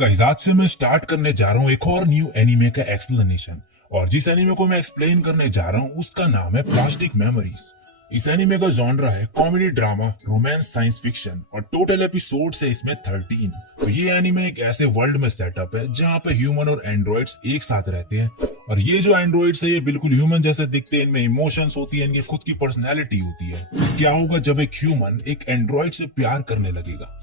Guys आज से मैं स्टार्ट करने जा रहा हूँ एक और न्यू एनीमे का एक्सप्लेनेशन। और जिस एनीमे को मैं एक्सप्लेन करने जा रहा हूँ उसका नाम है प्लास्टिक मेमोरीज। इस एनीमे का जॉनरा है comedy drama romance science fiction और टोटल एपिसोड है इसमें 13। तो ये एनीमे एक ऐसे वर्ल्ड में सेटअप है जहाँ पे ह्यूमन और एंड्रॉइड्स एक साथ रहते हैं। और ये जो एंड्रॉइड्स है ये बिल्कुल ह्यूमन जैसे दिखते हैं, इनमें इमोशंस होती है, इनकी खुद की पर्सनैलिटी होती है। क्या होगा जब एक ह्यूमन एक एंड्रॉइड से प्यार करने लगेगा?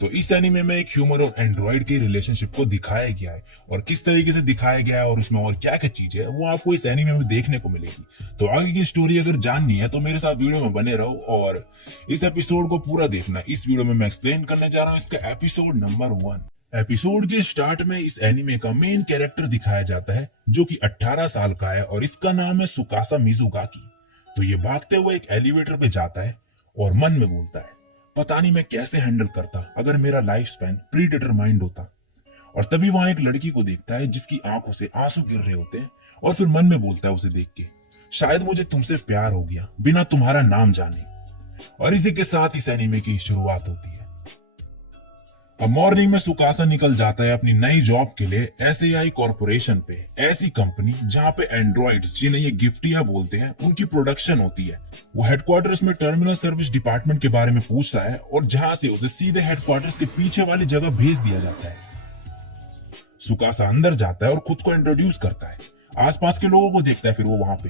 तो इस एनीमे में एक ह्यूमन और एंड्रॉइड के रिलेशनशिप को दिखाया गया है, और किस तरीके से दिखाया गया है और उसमें और क्या क्या चीजें है वो आपको इस एनीमे में देखने को मिलेगी। तो आगे की स्टोरी अगर जाननी है तो मेरे साथ वीडियो में बने रहो और इस एपिसोड को पूरा देखना। इस वीडियो में मैं एक्सप्लेन करने जा रहा हूँ इसका एपिसोड नंबर 1। एपिसोड के स्टार्ट में इस एनीमे का मेन कैरेक्टर दिखाया जाता है जो कि 18 साल का है और इसका नाम है सुकासा मिजुगाकी। तो ये भागते हुए एक एलिवेटर पे जाता है और मन में बोलता है, पता नहीं मैं कैसे हैंडल करता अगर मेरा लाइफ स्पैन प्री डिटरमाइंड होता। और तभी वहां एक लड़की को देखता है जिसकी आंखों से आंसू गिर रहे होते हैं और फिर मन में बोलता है उसे देख के, शायद मुझे तुमसे प्यार हो गया बिना तुम्हारा नाम जाने। और इसी के साथ इस एनीमे की शुरुआत होती है। अब मॉर्निंग में सुकासा निकल जाता है अपनी नई जॉब के लिए एसएआई कॉर्पोरेशन पे, ऐसी कंपनी जहां पे एंड्रॉइड्स जिन्हें ये गिफ्टिया बोलते हैं उनकी प्रोडक्शन होती है। वो हेडक्वार्टर्स में टर्मिनल सर्विस डिपार्टमेंट के बारे में पूछता है और जहां से उसे सीधे हेडक्वार्टर्स के पीछे वाली जगह भेज दिया जाता है। सुकासा अंदर जाता है और खुद को इंट्रोड्यूस करता है, आसपास के लोगों को देखता है, फिर वो वहां पे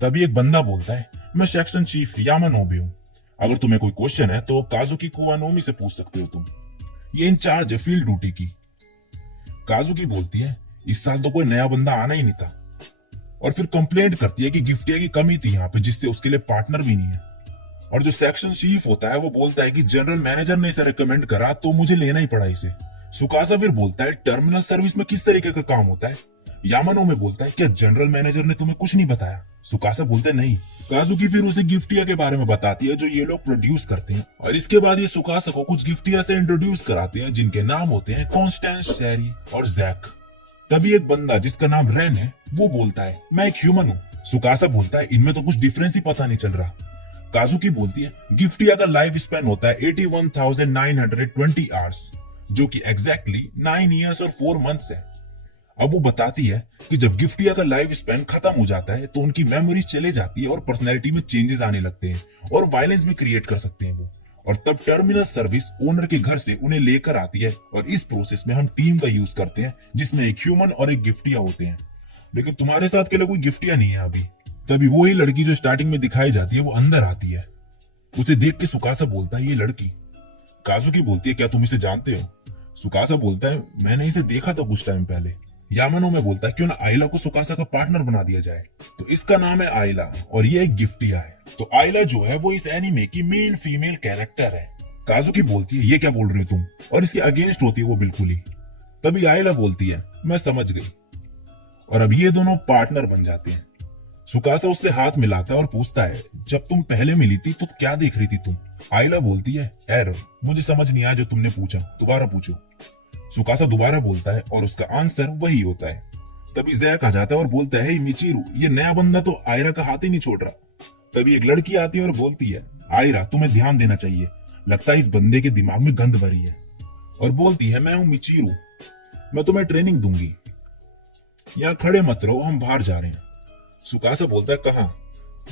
तभी एक बंदा बोलता है, मैं सेक्शन चीफ यामानोबे हूं, अगर तुम्हें कोई क्वेश्चन है तो काजुकी कुवानोमी से पूछ सकते हो तुम, ये इंचार्ज है फील्ड ड्यूटी की। काजुकी बोलती है, इस साल तो कोई नया बंदा आना ही नहीं था। और फिर कंप्लेंट करती है कि गिफ्टिया की कमी थी यहाँ पे, जिससे उसके लिए पार्टनर भी नहीं है। और जो सेक्शन चीफ होता है वो बोलता है कि जनरल मैनेजर ने इसे रिकमेंड करा तो मुझे लेना ही पड़ा इसे। सुकासा फिर बोलता है, टर्मिनल सर्विस में किस तरीके का काम होता है? यामानो में बोलता है, क्या जनरल मैनेजर ने तुम्हें कुछ नहीं बताया? सुकासा बोलते नहीं। काजुकी फिर उसे गिफ्टिया के बारे में बताती है जो ये लोग प्रोड्यूस करते हैं, और इसके बाद ये सुकासा को कुछ गिफ्टिया से इंट्रोड्यूस कराते हैं जिनके नाम होते हैं कॉन्स्टेंस, सैरी और जैक। तभी एक बंदा जिसका नाम रेन है वो बोलता है, मैं एक ह्यूमन हूँ। सुकासा बोलता है, इनमें तो कुछ डिफरेंस ही पता नहीं चल रहा। काजुकी बोलती है, गिफ्टिया का लाइफ स्पैन होता है 81,920 आवर्स, जो कि एग्जैक्टली 9 ईयर्स और 4 मंथ्स है। अब वो बताती है कि जब गिफ्टिया का लाइफ स्पैन खत्म हो जाता है तो उनकी मेमोरीज चले जाती है और पर्सनैलिटी में चेंजेस आने लगते हैं और वायलेंस भी क्रिएट कर सकते हैं वो। और तब टर्मिनल सर्विस ओनर के घर से उन्हें लेकर आती है, और इस प्रोसेस में हम टीम का यूज करते हैं जिसमें एक ह्यूमन और एक गिफ्टिया होते हैं। लेकिन तुम्हारे साथ के लिए कोई गिफ्टिया नहीं है अभी। तभी वो ही लड़की जो स्टार्टिंग में दिखाई जाती है वो अंदर आती है। उसे देख के सुकासा बोलता है, ये लड़की। काजुकी बोलती है, क्या तुम इसे जानते हो? सुकासा बोलता है, मैंने इसे देखा था कुछ टाइम पहले। यामानो में बोलता है, क्यों ना आइला को सुकासा का पार्टनर बना दिया जाए। तो इसका नाम है आइला और ये एक गिफ्टिया है। तो आइला जो है वो इस एनीमे की मेन फीमेल कैरेक्टर है। काजुकी बोलती है, ये क्या बोल रहे हो तुम? और इसके अगेंस्ट होती है वो बिल्कुल ही। तभी आइला बोलती है, मैं समझ गई। और अब ये दोनों पार्टनर बन जाते हैं। सुकासा उससे हाथ मिलाता है और पूछता है, जब तुम पहले मिली थी तो क्या देख रही थी तुम? आइला बोलती है, एरर, मुझे समझ नहीं आया जो तुमने पूछा, दोबारा पूछो। सुकासा दोबारा बोलता है और उसका आंसर वही होता है। तभी जैक आ जाता है और बोलता है, मिचिरू, ये नया बंदा तो आयरा का हाथ ही नहीं छोड़ रहा। तभी एक लड़की आती है और बोलती है, आयरा तुम्हें ध्यान देना चाहिए, लगता है इस बंदे के दिमाग में गंद भरी है। और बोलती है, मैं हूं मिचिरू, मैं तुम्हें ट्रेनिंग दूंगी, यहाँ खड़े मत रहो, हम बाहर जा रहे हैं। सुकासा बोलता है, कहाँ?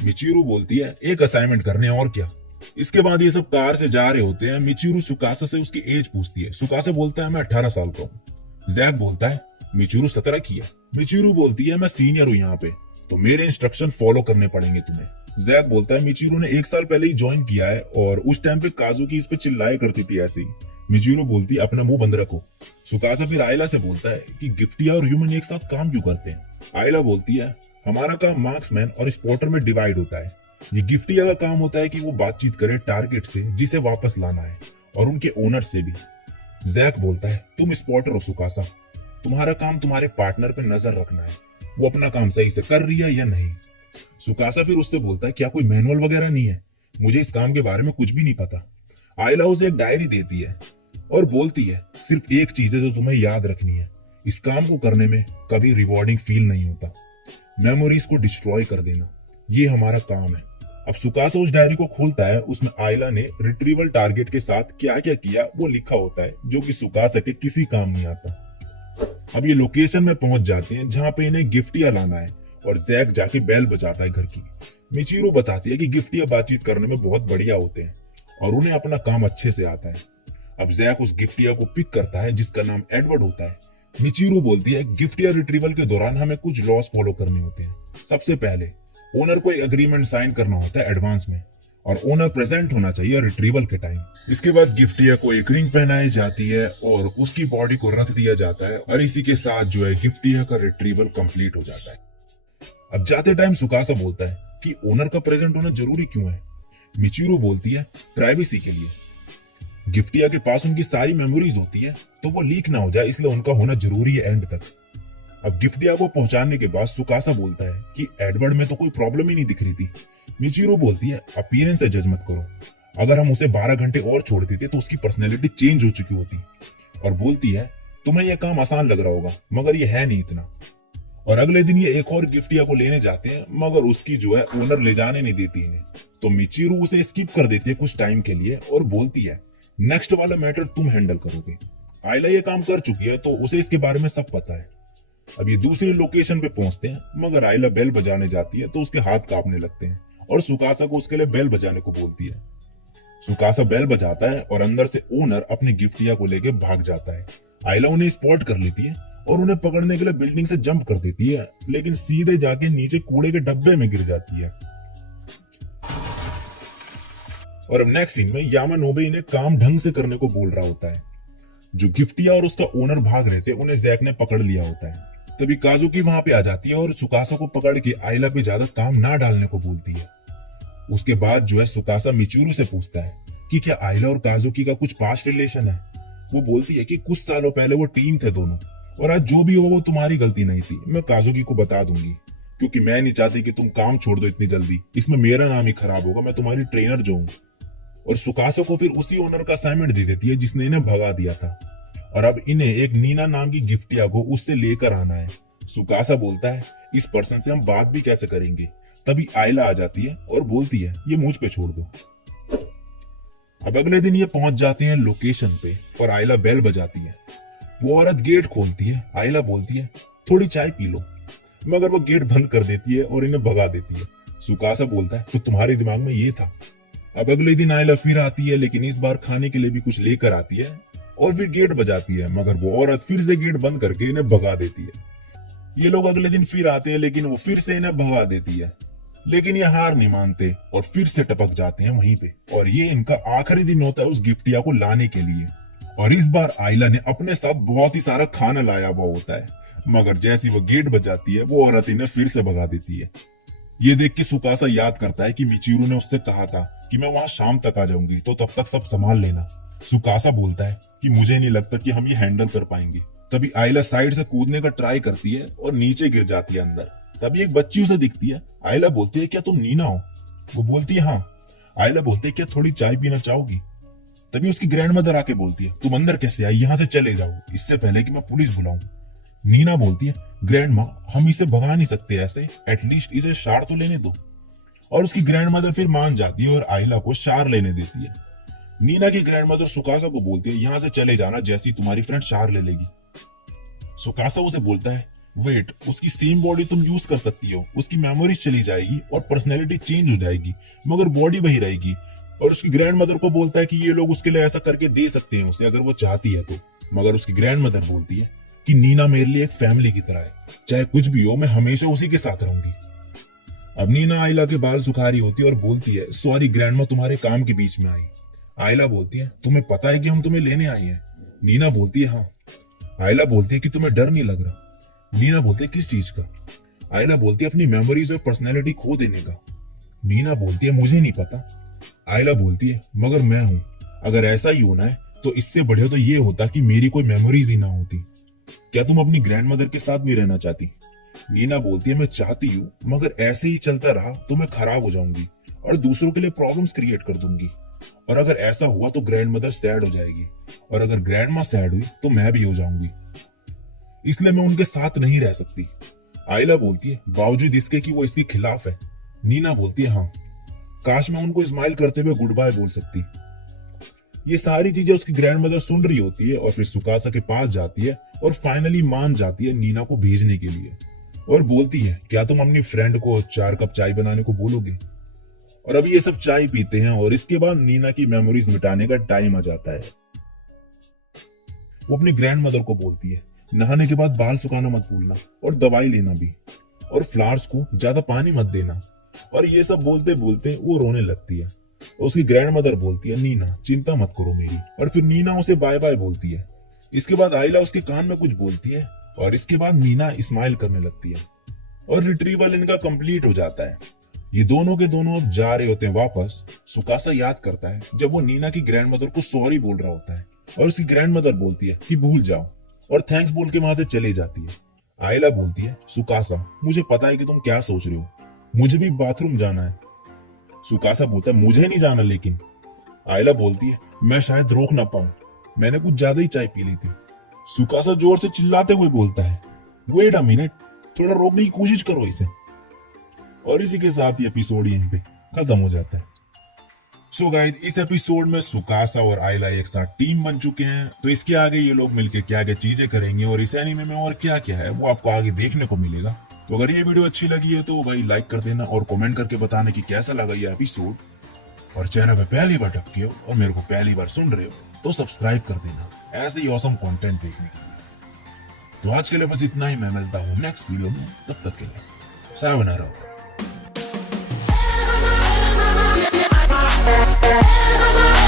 मिचिरू बोलती है, एक असाइनमेंट करने, और क्या। इसके बाद ये सब कार से जा रहे होते हैं। मिचिरू सुकासा से उसकी एज पूछती है। सुकासा बोलता है, मैं 18 साल का हूँ। जैक बोलता है, मिचिरू 17 की है। मिचिरू बोलती है, मैं सीनियर हूँ यहाँ पे, तो मेरे इंस्ट्रक्शन फॉलो करने पड़ेंगे तुम्हें। जैक बोलता है, मिचिरू ने 1 साल पहले ही ज्वाइन किया है और उस टाइम पे काजुकी इस पे चिल्लाया करती थी ऐसे ही। मिचिरू बोलती है, अपना मुंह बंद रखो। सुकासा फिर आइला से बोलता है कि गिफ्टिया और ह्यूमन एक साथ काम क्यों करते हैं? आइला बोलती है, हमारा काम मार्क्समैन और स्पॉटर में डिवाइड होता है। ये गिफ्टिया का काम होता है कि वो बातचीत करे टारगेट से जिसे वापस लाना है, और उनके ओनर से भी। जैक बोलता है, तुम स्पॉटर हो सुकासा, तुम्हारा काम तुम्हारे पार्टनर पे नजर रखना है, वो अपना काम सही से कर रही है या नहीं। सुकासा फिर उससे बोलता है, क्या कोई मैनुअल वगैरह नहीं है? मुझे इस काम के बारे में कुछ भी नहीं पता। आइला उसे एक डायरी देती है और बोलती है, सिर्फ एक चीज है जो तुम्हें याद रखनी है, इस काम को करने में कभी रिवॉर्डिंग फील नहीं होता, मेमोरीज को डिस्ट्रॉय कर देना, ये हमारा काम है। अब सुकासा उस डायरी को खोलता है, उसमें आयला ने रिट्रीवल टारगेट के साथ क्या क्या किया वो लिखा होता है, जो कि सुकासा के किसी काम नहीं आता। अब ये लोकेशन में पहुंच जाते हैं जहां पे इन्हें गिफ्टिया लाना है और जैक जाके बेल बजाता है घर की। मिचिरू बताती है कि गिफ्टिया बातचीत करने में बहुत बढ़िया होते हैं और उन्हें अपना काम अच्छे से आता है। अब जैक उस गिफ्टिया को पिक करता है जिसका नाम एडवर्ड होता है। मिचिरू बोलती है गिफ्टिया रिट्रीवल के दौरान हमें कुछ लॉस फॉलो करने होते हैं। सबसे पहले ओनर को एक एग्रीमेंट साइन करना होता है एडवांस में, और ओनर प्रेजेंट होना चाहिए रिट्रीवल के टाइम। इसके बाद गिफ्टिया को एक रिंग पहनाई जाती है और उसकी बॉडी को रख दिया जाता है, और इसी के साथ जो है गिफ्टिया का रिट्रीवल कंप्लीट हो जाता है। अब जाते टाइम सुकासा बोलता है कि ओनर का प्रेजेंट होना जरूरी क्यों है। मिचिरू बोलती है प्राइवेसी के लिए। गिफ्टिया के पास उनकी सारी मेमोरीज होती है तो वो लीक ना हो जाए, इसलिए उनका होना जरूरी है एंड तक। अब गिफ्टिया को पहुंचाने के बाद सुकासा बोलता है कि एडवर्ड में तो कोई प्रॉब्लम ही नहीं दिख रही थी। मिचिरू बोलती है अपीयरेंस से जज मत करो, अगर हम उसे 12 घंटे और छोड़ देते तो उसकी पर्सनैलिटी चेंज हो चुकी होती। और बोलती है तुम्हें यह काम आसान लग रहा होगा मगर यह है नहीं इतना। और अगले दिन ये एक और गिफ्टिया को लेने जाते हैं मगर उसकी जो है ओनर ले जाने नहीं देती इन्हें, तो मिचिरू उसे स्किप कर देती है कुछ टाइम के लिए और बोलती है नेक्स्ट वाला मैटर तुम हैंडल करोगे। आयला ये काम कर चुकी है तो उसे इसके बारे में सब पता है। अब ये दूसरी लोकेशन पे पहुंचते हैं मगर आयला बेल बजाने जाती है तो उसके हाथ कांपने लगते हैं और सुकासा को उसके लिए बेल बजाने को बोलती है। सुकासा बेल बजाता है और अंदर से ओनर अपने गिफ्टिया को लेके भाग जाता है। आयला उन्हें स्पॉट कर लेती है और उन्हें पकड़ने के लिए बिल्डिंग से जंप कर देती है, लेकिन सीधे जाके नीचे कूड़े के डब्बे में गिर जाती है। और अब नेक्स्ट सीन में यामानोबे इन्हें काम ढंग से करने को बोल रहा होता है। जो गिफ्टिया और उसका ओनर भाग रहे थे उन्हें जैक ने पकड़ लिया होता है। तभी काजुकी वहां पे आ जाती है और सुकासा को पकड़ के आयला पे ज्यादा काम ना डालने को बोलती है। उसके बाद जो है सुकासा मिचिरू से पूछता है कि क्या आयला और काजुकी का कुछ पास्ट रिलेशन है। वो बोलती है कि कुछ सालों पहले वो टीम थे दोनों, और आज जो भी हो वो तुम्हारी गलती नहीं थी। मैं काजुकी को बता दूंगी क्योंकि मैं नहीं चाहती कि तुम काम छोड़ दो इतनी जल्दी, इसमें मेरा नाम ही खराब होगा, मैं तुम्हारी ट्रेनर जो हूँ। और सुकासा को फिर उसी ओनर का असाइनमेंट दे देती है जिसने इन्हें भगा दिया था, और अब इन्हें एक नीना नाम की गिफ्टिया को उससे लेकर आना है। सुकासा बोलता है इस पर्सन से हम बात भी कैसे करेंगे। तभी आयला आ जाती है और बोलती है ये मुझ पे छोड़ दो। अब अगले दिन ये पहुंच जाते हैं लोकेशन पे और आयला बेल बजाती है। वो औरत गेट खोलती है। आयला बोलती है थोड़ी चाय पी लो, मगर वो गेट बंद कर देती है और इन्हें भगा देती है। सुकासा बोलता है तो तुम्हारे दिमाग में ये था। अब अगले दिन आयला फिर आती है, लेकिन इस बार खाने के लिए भी कुछ लेकर आती है और फिर गेट बजाती है, मगर वो औरत फिर से गेट बंद करके इन्हें भगा देती है। ये लोग अगले दिन फिर आते हैं लेकिन वो फिर से इन्हें भगा देती है, लेकिन ये हार नहीं मानते और फिर से टपक जाते हैं वहीं पे। और ये इनका आखिरी दिन होता है उस गिफ्टिया को लाने के लिए, और इस बार आयला ने अपने साथ बहुत ही सारा खाना लाया हुआ होता है, मगर जैसी वो गेट बजाती है वो औरत इन्हें फिर से भगा देती है। ये देख के सुकासा याद करता है कि मिचिरू ने उससे कहा था कि मैं वहां शाम तक आ जाऊंगी, तो तब तक सब संभाल लेना। सुकासा बोलता है कि मुझे नहीं लगता कि हम ये हैंडल कर पाएंगे। तभी आयला साइड से कूदने का ट्राई करती है और नीचे गिर जाती है अंदर। तभी एक बच्ची उसे दिखती है। आयला बोलती है क्या तुम नीना हो? वो बोलती है हाँ। आयला बोलती है क्या थोड़ी चाय पीना चाहोगी? तभी उसकी ग्रैंडमदर आके बोलती है तुम अंदर कैसे आई, यहाँ से चले जाओ इससे पहले कि मैं पुलिस बुलाऊं। नीना बोलती है ग्रैंड माँ हम इसे भगा नहीं सकते ऐसे, एटलीस्ट इसे शार तो लेने दो। और उसकी ग्रैंडमदर फिर मान जाती है और आयला को शार लेने देती है। नीना की ग्रैंडमदर सुकासा को बोलती है यहाँ से चले जाना, जैसी तुम्हारी फ्रेंड शार ले लेगी। सुकासा उसे बोलता है वेट, उसकी सेम बॉडी तुम यूज कर सकती हो, उसकी मेमोरीज चली जाएगी और पर्सनैलिटी चेंज हो जाएगी, मगर बॉडी वही रहेगी। और उसकी ग्रैंडमदर को बोलता है कि ये लोग उसके लिए ऐसा करके दे सकते हैं उसे अगर वो चाहती है तो, मगर उसकी ग्रैंडमदर बोलती है कि नीना मेरे लिए एक फैमिली की तरह है, चाहे कुछ भी हो मैं हमेशा उसी के साथ रहूंगी। अब नीना आयला के बाल सुखा रही होती है और बोलती है सॉरी ग्रैंडमा तुम्हारे काम के बीच में आई। आयला बोलती है तुम्हें पता है कि हम तुम्हें लेने आए हैं? नीना बोलती है हाँ। आयला बोलती है कि तुम्हें डर नहीं लग रहा? नीना बोलती है किस चीज का? आयला बोलती है अपनी मेमोरीज और पर्सनैलिटी खो देने का। नीना बोलती है मुझे नहीं पता। आयला बोलती है मगर मैं हूं, अगर ऐसा ही होना है तो इससे बढ़िया तो ये होता कि मेरी कोई मेमोरीज ही ना होती। क्या तुम अपनी ग्रैंडमदर के साथ नहीं रहना चाहती? नीना बोलती है मैं चाहती हूँ, मगर ऐसे ही चलता रहा तो मैं खराब हो जाऊंगी और दूसरों के लिए प्रॉब्लम्स क्रिएट कर दूंगी, और अगर ऐसा हुआ तो ग्रैंडमदर सैड हो जाएगी, और अगर ग्रैंडमा सैड हुई तो मैं भी हो जाऊंगी, इसलिए मैं उनके साथ नहीं रह सकती। आयला बोलती है बावजूद इसके कि वो इसके खिलाफ है। नीना बोलती है हाँ। काश मैं उनको स्माइल करते हुए गुड बाय बोल सकती। ये सारी चीजें उसकी ग्रैंडमदर सुन रही होती है और फिर सुकासा के पास जाती है और फाइनली मान जाती है नीना को भेजने के लिए और बोलती है, क्या तुम अपनी फ्रेंड को 4 कप चाय बनाने को बोलोगे? और अभी ये सब चाय पीते हैं और इसके बाद नीना की मेमोरीज मिटाने का टाइम आ जाता है। वो अपनी ग्रैंडमदर को बोलती है, नहाने के बाद बाल सुखाना मत भूलना और दवाई लेना भी, और फ्लावर्स को ज्यादा पानी मत देना। और ये सब बोलते बोलते वो रोने लगती है। उसकी ग्रैंडमदर बोलती है, नीना चिंता मत करो मेरी, और फिर नीना उसे बाय बाय बोलती है। इसके बाद आइला उसके कान में कुछ बोलती है और इसके बाद नीना स्माइल करने लगती है और रिट्रीवल इनका कंप्लीट हो जाता है। ये दोनों के दोनों अब जा रहे होते हैं वापस। सुकासा याद करता है जब वो नीना की ग्रैंडमदर को सॉरी बोल रहा होता है और उसकी ग्रैंडमदर बोलती है कि भूल जाओ, और थैंक्स बोल के वहां से चली जाती है। आइला बोलती है, सुकासा मुझे पता है कि तुम क्या सोच रहे हो, मुझे भी बाथरूम जाना है। सुकासा बोलता है, मुझे नहीं जाना। लेकिन आइला बोलती है, मैं शायद रोक ना पाऊं, मैंने कुछ ज्यादा ही चाय पी ली थी। सुकासा जोर से चिल्लाते हुए बोलता है, वेट अ मिनट, थोड़ा रोकने की कोशिश करो इसे। और इसी के साथ ही एपिसोड यहीं पे खत्म हो जाता है। सो गाइस, इस एपिसोड में सुकासा और आइला एक साथ टीम बन चुके हैं। तो इसके आगे ये लोग मिलकर क्या क्या चीजें करेंगे और इस एनीमे में और क्या क्या है वो आपको आगे देखने को मिलेगा। तो अगर ये वीडियो अच्छी लगी है तो भाई लाइक कर देना और कमेंट करके बताना कि कैसा लगा ये एपिसोड। और चैनल पे पहली बार टपके हो और मेरे को पहली बार सुन रहे हो तो सब्सक्राइब कर देना ऐसे ही ऑसम कंटेंट देखने के लिए। तो आज के लिए बस इतना ही। मैं मिलता हूँ नेक्स्ट वीडियो में, तब तक के लिए सायोनारा। Everybody